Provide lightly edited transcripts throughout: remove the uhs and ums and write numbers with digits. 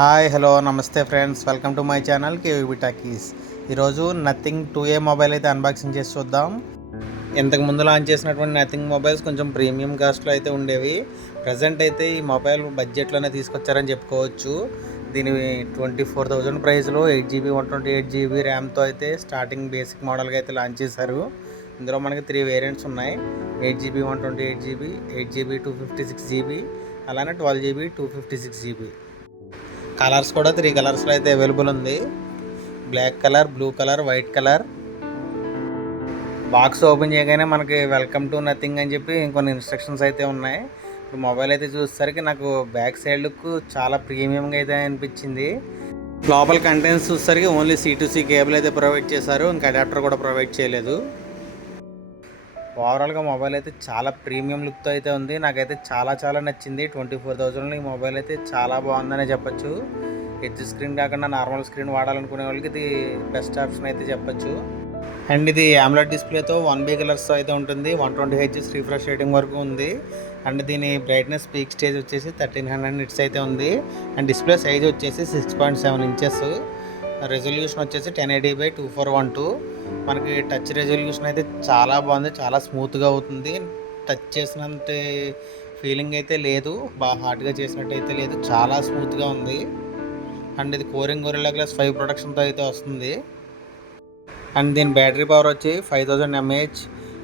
Hi hello నమస్తే friends, welcome to my channel KVB talkies. ఈరోజు nothing 2A mobile అయితే unboxing చేసి చూద్దాం. ఇంతకు ముందు లాంచ్ చేసినటువంటి నథింగ్ మొబైల్స్ కొంచెం ప్రీమియం కాస్ట్లో అయితే ఉండేవి. ప్రజెంట్ అయితే ఈ మొబైల్ బడ్జెట్లోనే తీసుకొచ్చారని చెప్పుకోవచ్చు. దీని 24,000 ప్రైస్లో 8GB 128GB ర్యామ్తో అయితే స్టార్టింగ్ బేసిక్ మోడల్గా అయితే లాంచ్ చేశారు. ఇందులో మనకి 3 వేరియంట్స్ ఉన్నాయి: 8GB 128GB, 8GB 256GB, అలానే 12GB 256GB. కలర్స్ కూడా 3 కలర్స్లో అయితే అవైలబుల్ ఉంది: black colour, blue colour, white colour. Box open చేయగానే మనకి వెల్కమ్ టు నథింగ్ అని చెప్పి ఇంకొన్ని ఇన్స్ట్రక్షన్స్ అయితే ఉన్నాయి. ఇప్పుడు మొబైల్ అయితే చూసేసరికి నాకు బ్యాక్ సైడ్ లుక్ చాలా ప్రీమియంగా అయితే అనిపించింది. లోపల కంటెంట్స్ చూసేసరికి ఓన్లీ C2C కేబుల్ అయితే ప్రొవైడ్ చేశారు, ఇంకా అడాప్టర్ కూడా ప్రొవైడ్ చేయలేదు. ఓవరాల్గా మొబైల్ అయితే చాలా ప్రీమియం లుక్తో అయితే ఉంది. నాకైతే చాలా నచ్చింది. 24,000లో ఈ మొబైల్ అయితే చాలా బాగుందనే చెప్పచ్చు. హెచ్ స్క్రీన్ కాకుండా నార్మల్ స్క్రీన్ వాడాలనుకునే వాళ్ళకి ఇది బెస్ట్ ఆప్షన్ అయితే చెప్పచ్చు. అండ్ ఇది AMOLED డిస్ప్లేతో 1B కలర్స్తో అయితే ఉంటుంది. 120Hz రిఫ్రెష్ రేటింగ్ వరకు ఉంది. అండ్ దీని బ్రైట్నెస్ పీక్ స్టేజ్ వచ్చేసి 1300 నిట్స్ అయితే ఉంది. అండ్ డిస్ప్లే సైజ్ వచ్చేసి 6.7 ఇంచెస్. రెజల్యూషన్ వచ్చేసి 1080x2412. మనకి టచ్ రెజల్యూషన్ అయితే చాలా బాగుంది, చాలా స్మూత్గా అవుతుంది. టచ్ చేసినంత ఫీలింగ్ అయితే లేదు, బాగా హార్డ్గా చేసినట్టు అయితే లేదు, చాలా స్మూత్గా ఉంది. అండ్ ఇది కోరింగ్ గొరిల్లా గ్లాస్ 5 ప్రొటెక్షన్తో అయితే వస్తుంది. అండ్ దీని బ్యాటరీ పవర్ వచ్చి 5000 mAh.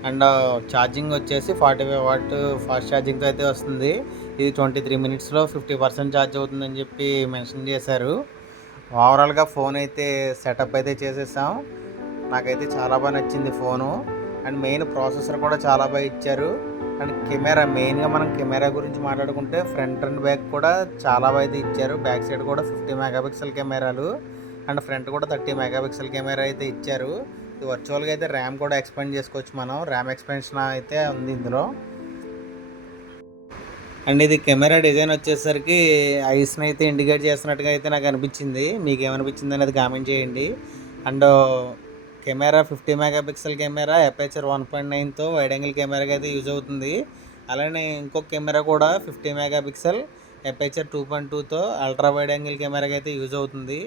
అండ్ ఛార్జింగ్ వచ్చేసి 45 వాట్ ఫాస్ట్ ఛార్జింగ్తో అయితే వస్తుంది. ఇది 23 మినిట్స్లో 50% ఛార్జ్ అవుతుందని చెప్పి మెన్షన్ చేశారు. ఓవరాల్గా ఫోన్ అయితే సెటప్ అయితే చేసేసాం. నాకైతే చాలా బాగా నచ్చింది ఫోను. అండ్ మెయిన్ ప్రాసెసర్ కూడా చాలా బాగా ఇచ్చారు. అండ్ కెమెరా, మెయిన్గా మనం కెమెరా గురించి మాట్లాడుకుంటే ఫ్రంట్ అండ్ బ్యాక్ కూడా చాలా బాగా అయితే ఇచ్చారు. బ్యాక్ సైడ్ కూడా 50 మెగాపిక్సెల్ కెమెరాలు, అండ్ ఫ్రంట్ కూడా 30 మెగాపిక్సెల్ కెమెరా అయితే ఇచ్చారు. ఇది వర్చువల్గా అయితే ర్యామ్ కూడా ఎక్స్పాండ్ చేసుకోవచ్చు మనం. ర్యామ్ ఎక్స్పాన్షన్ అయితే ఉంది ఇందులో. అండ్ ఇది కెమెరా డిజైన్ వచ్చేసరికి ఐస్ని అయితే ఇండికేట్ చేస్తున్నట్టుగా అయితే నాకు అనిపించింది. మీకు ఏమనిపించింది అనేది కామెంట్ చేయండి. And camera 50 megapixel camera aperture 1.9తో వైడ్ యాంగిల్ కెమెరాగా అయితే యూజ్ అవుతుంది. అలానే ఇంకొక కెమెరా కూడా 50 మెగాపిక్సెల్ అపేచర్ 2.2తో అల్ట్రా వైడ్ యాంగిల్ కెమెరాగా అయితే యూజ్ అవుతుంది.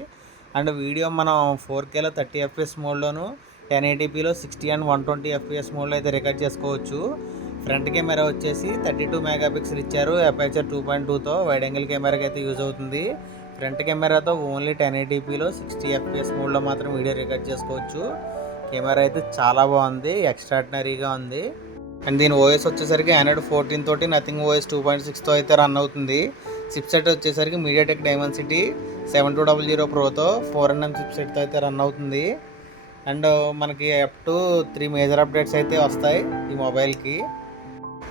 అండ్ వీడియో మనం 4Kలో 30 FPS మోడ్లోను, 1080pలో 60 అండ్ 120 FPS మోడ్లో అయితే రికార్డ్ చేసుకోవచ్చు. ఫ్రంట్ కెమెరా వచ్చేసి 32 మెగాపిక్సెల్ ఇచ్చారు, అపేచర్ 2.2తో వైడ్ యాంగిల్ కెమెరాకి అయితే యూజ్ అవుతుంది. ఫ్రంట్ కెమెరాతో ఓన్లీ 1080pలో 60 FPS మోడ్లో మాత్రం వీడియో రికార్డ్ చేసుకోవచ్చు. కెమెరా అయితే చాలా బాగుంది, ఎక్స్ట్రాడినరీగా ఉంది. అండ్ దీని ఓఎస్ వచ్చేసరికి Android 14 తోటి నథింగ్ OS 2.6తో అయితే రన్ అవుతుంది. చిప్సెట్ వచ్చేసరికి మీడియాటెక్ డైమెన్సిటీ 7200 ప్రోతో 4nm చిప్సెట్తో అయితే రన్ అవుతుంది. అండ్ మనకి అప్ టు 3 మేజర్ అప్డేట్స్ అయితే వస్తాయి ఈ మొబైల్కి.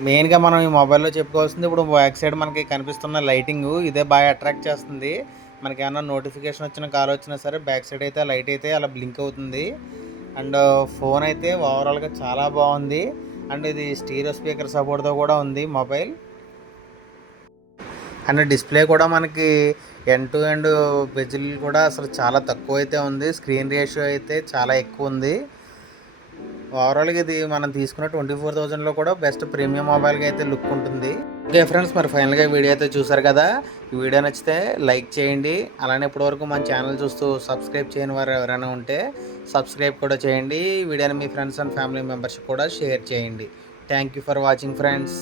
మెయిన్గా మనం ఈ మొబైల్లో చెప్పుకోవాల్సింది, ఇప్పుడు బ్యాక్ సైడ్ మనకి కనిపిస్తున్న లైటింగ్ ఇదే బాగా అట్రాక్ట్ చేస్తుంది. మనకి ఏమన్నా నోటిఫికేషన్ వచ్చిన కాల్ వచ్చినా సరే బ్యాక్ సైడ్ అయితే లైట్ అయితే అలా బ్లింక్ అవుతుంది. అండ్ ఫోన్ అయితే ఓవరాల్గా చాలా బాగుంది. అండ్ ఇది స్టీరియో స్పీకర్ సపోర్ట్తో కూడా ఉంది మొబైల్. అండ్ డిస్ప్లే కూడా మనకి ఎండ్ టు ఎండ్ బెజిల్ కూడా అసలు చాలా తక్కువ అయితే ఉంది. స్క్రీన్ రేషియో అయితే చాలా ఎక్కువ ఉంది. ఓవరాల్గా ఇది మనం తీసుకున్న 24,000లో కూడా బెస్ట్ ప్రీమియం మొబైల్గా అయితే లుక్ ఉంటుంది. ఓకే ఫ్రెండ్స్, మరి ఫైనల్గా వీడియో అయితే చూసారు కదా. ఈ వీడియో నచ్చితే లైక్ చేయండి. అలానే ఇప్పటివరకు మన ఛానల్ చూస్తూ సబ్స్క్రైబ్ చేయని వారు ఎవరైనా ఉంటే సబ్స్క్రైబ్ కూడా చేయండి. ఈ వీడియోని మీ ఫ్రెండ్స్ అండ్ ఫ్యామిలీ మెంబర్స్ కూడా షేర్ చేయండి. Thank you for watching friends.